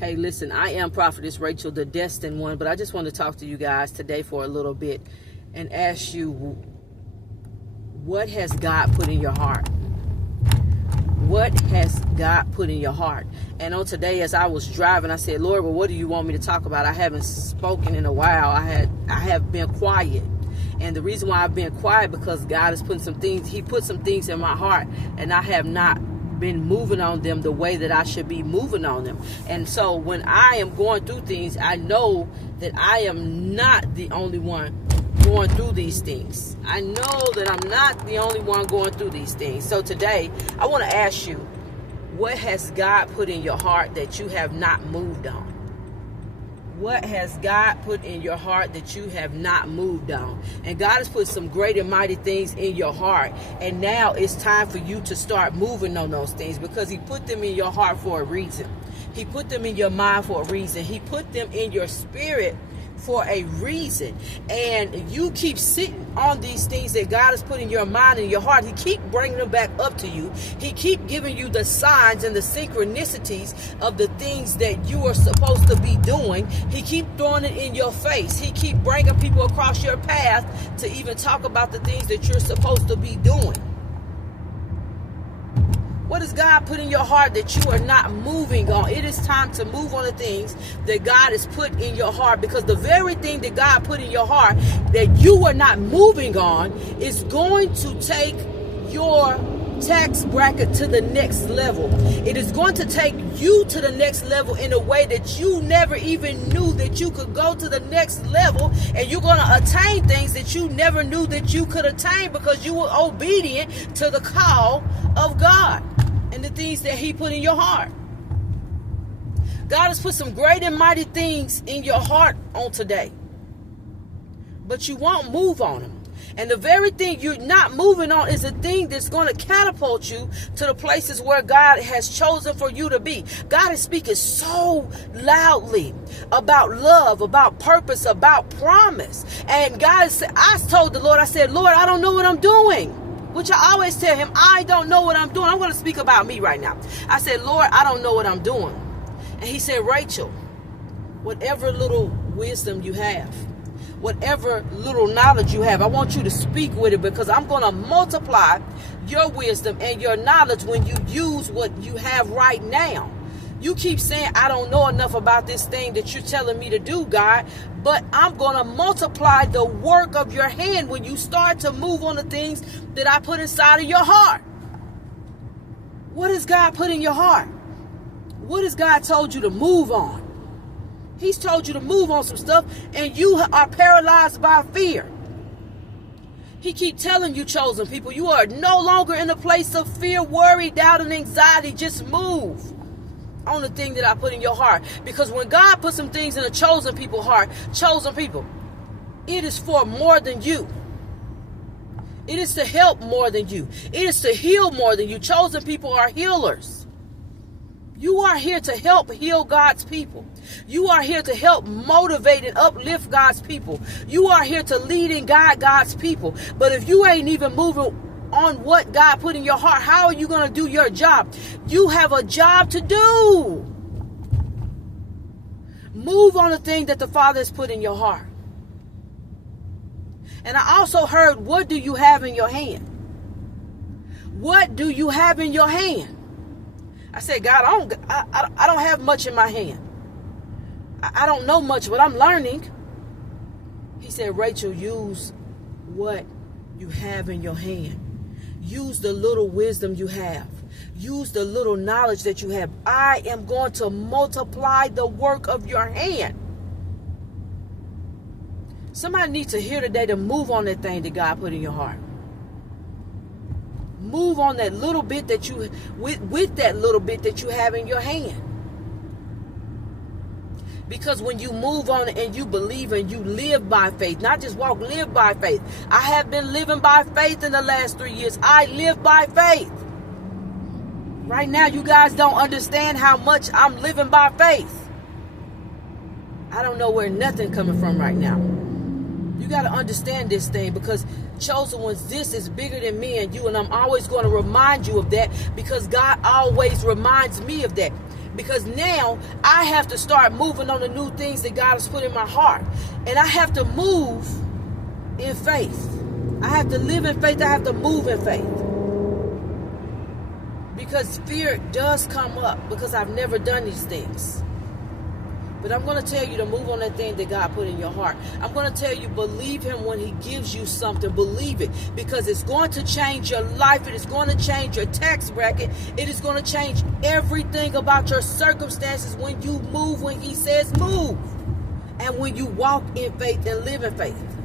Hey, listen, I am Prophetess Rachel, the destined one, but I just want to talk to you guys today for a little bit and ask you, what has God put in your heart? What has God put in your heart? And on today, as I was driving, I said, Lord, well, what do you want me to talk about? I haven't spoken in a while. I have been quiet. And the reason why I've been quiet, because God has put some things, He put some things in my heart, and I have not been moving on them the way that I should be moving on them. And so when I am going through things, I know that I am not the only one going through these things. I know that I'm not the only one going through these things. So today, I want to ask you, what has God put in your heart that you have not moved on? What has God put in your heart that you have not moved on? And God has put some great and mighty things in your heart. And now it's time for you to start moving on those things, because He put them in your heart for a reason. He put them in your mind for a reason. He put them in your spirit for a reason. And you keep sitting on these things that God has put in your mind and your heart. He keep bringing them back up to you. He keep giving you the signs and the synchronicities of the things that you are supposed to be doing. He keep throwing it in your face. He keep bringing people across your path to even talk about the things that you're supposed to be doing. What has God put in your heart that you are not moving on? It is time to move on the things that God has put in your heart, because the very thing that God put in your heart that you are not moving on is going to take your tax bracket to the next level. It is going to take you to the next level in a way that you never even knew that you could go to the next level, and you're going to attain things that you never knew that you could attain, because you were obedient to the call of God and the things that He put in your heart. God has put some great and mighty things in your heart on today, but you won't move on them. And the very thing you're not moving on is the thing that's going to catapult you to the places where God has chosen for you to be. God is speaking so loudly about love, about purpose, about promise. And God said, I told the Lord, I said, Lord, I don't know what I'm doing. Which I always tell Him, I don't know what I'm doing. I'm going to speak about me right now. I said, Lord, I don't know what I'm doing. And He said, Rachel, whatever little wisdom you have, whatever little knowledge you have, I want you to speak with it, because I'm going to multiply your wisdom and your knowledge when you use what you have right now. You keep saying, I don't know enough about this thing that you're telling me to do, God, but I'm going to multiply the work of your hand when you start to move on the things that I put inside of your heart. What has God put in your heart? What has God told you to move on? He's told you to move on some stuff, and you are paralyzed by fear. He keep telling you, chosen people, you are no longer in a place of fear, worry, doubt, and anxiety. Just move on the thing that I put in your heart. Because when God puts some things in a chosen people's heart, chosen people, it is for more than you. It is to help more than you. It is to heal more than you. Chosen people are healers. You are here to help heal God's people. You are here to help motivate and uplift God's people. You are here to lead and guide God's people. But if you ain't even moving on what God put in your heart, how are you going to do your job? You have a job to do. Move on the thing that the Father has put in your heart. And I also heard, what do you have in your hand? What do you have in your hand? I said, God, I don't have much in my hand. I don't know much, but I'm learning. He said, Rachel, use what you have in your hand. Use the little wisdom you have. Use the little knowledge that you have. I am going to multiply the work of your hand. Somebody needs to hear today to move on that thing that God put in your heart. Move on that little bit that you, with that little bit that you have in your hand. Because when you move on and you believe and you live by faith, not just walk, live by faith. I have been living by faith in the last 3 years. I live by faith. Right now, you guys don't understand how much I'm living by faith. I don't know where nothing coming from right now. You got to understand this thing, because chosen ones, this is bigger than me and you. And I'm always going to remind you of that, because God always reminds me of that. because now I have to start moving on the new things that God has put in my heart. And I have to move in faith. I have to live in faith. I have to move in faith. Because fear does come up because I've never done these things. But I'm going to tell you to move on that thing that God put in your heart. I'm going to tell you, believe him when he gives you something. Believe it, because it's going to change your life. It is going to change your tax bracket. It is going to change everything about your circumstances when you move, when he says move. And when you walk in faith and live in faith.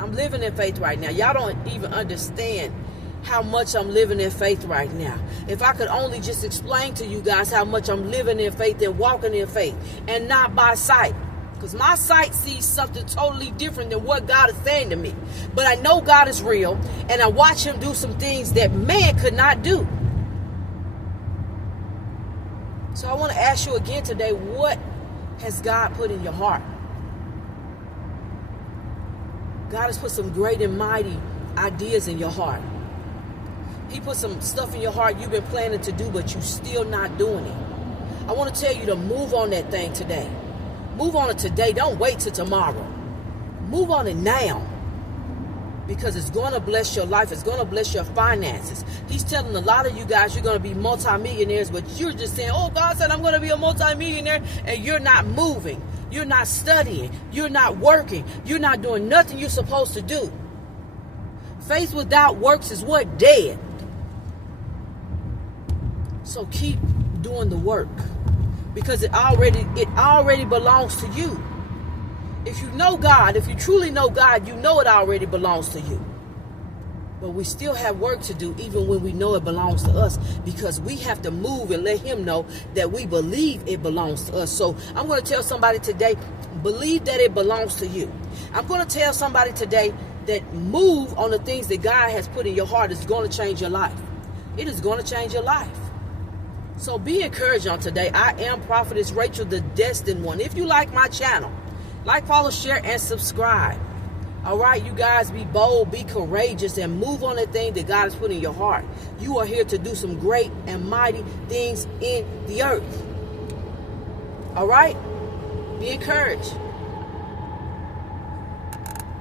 I'm living in faith right now. Y'all don't even understand how much I'm living in faith right now. If I could only just explain to you guys how much I'm living in faith and walking in faith and not by sight. Because my sight sees something totally different than what God is saying to me. But I know God is real, and I watch him do some things that man could not do. So I want to ask you again today, what has God put in your heart? God has put some great and mighty ideas in your heart. He put some stuff in your heart you've been planning to do, but you're still not doing it. I want to tell you to move on that thing today. Move on it today. Don't wait till tomorrow. Move on it now. Because it's going to bless your life. It's going to bless your finances. He's telling a lot of you guys you're going to be multimillionaires, but you're just saying, oh, God said I'm going to be a multimillionaire, and you're not moving. You're not studying. You're not working. You're not doing nothing you're supposed to do. Faith without works is what? Dead. So keep doing the work, because it already belongs to you. If you know God, if you truly know God, you know it already belongs to you. But we still have work to do, even when we know it belongs to us, because we have to move and let him know that we believe it belongs to us. So I'm going to tell somebody today, believe that it belongs to you. I'm going to tell somebody today that move on the things that God has put in your heart is going to change your life. It is going to change your life. So be encouraged on today. I am Prophetess Rachel, the Destined One. If you like my channel, like, follow, share, and subscribe. All right, you guys, be bold, be courageous, and move on the thing that God has put in your heart. You are here to do some great and mighty things in the earth. All right? Be encouraged.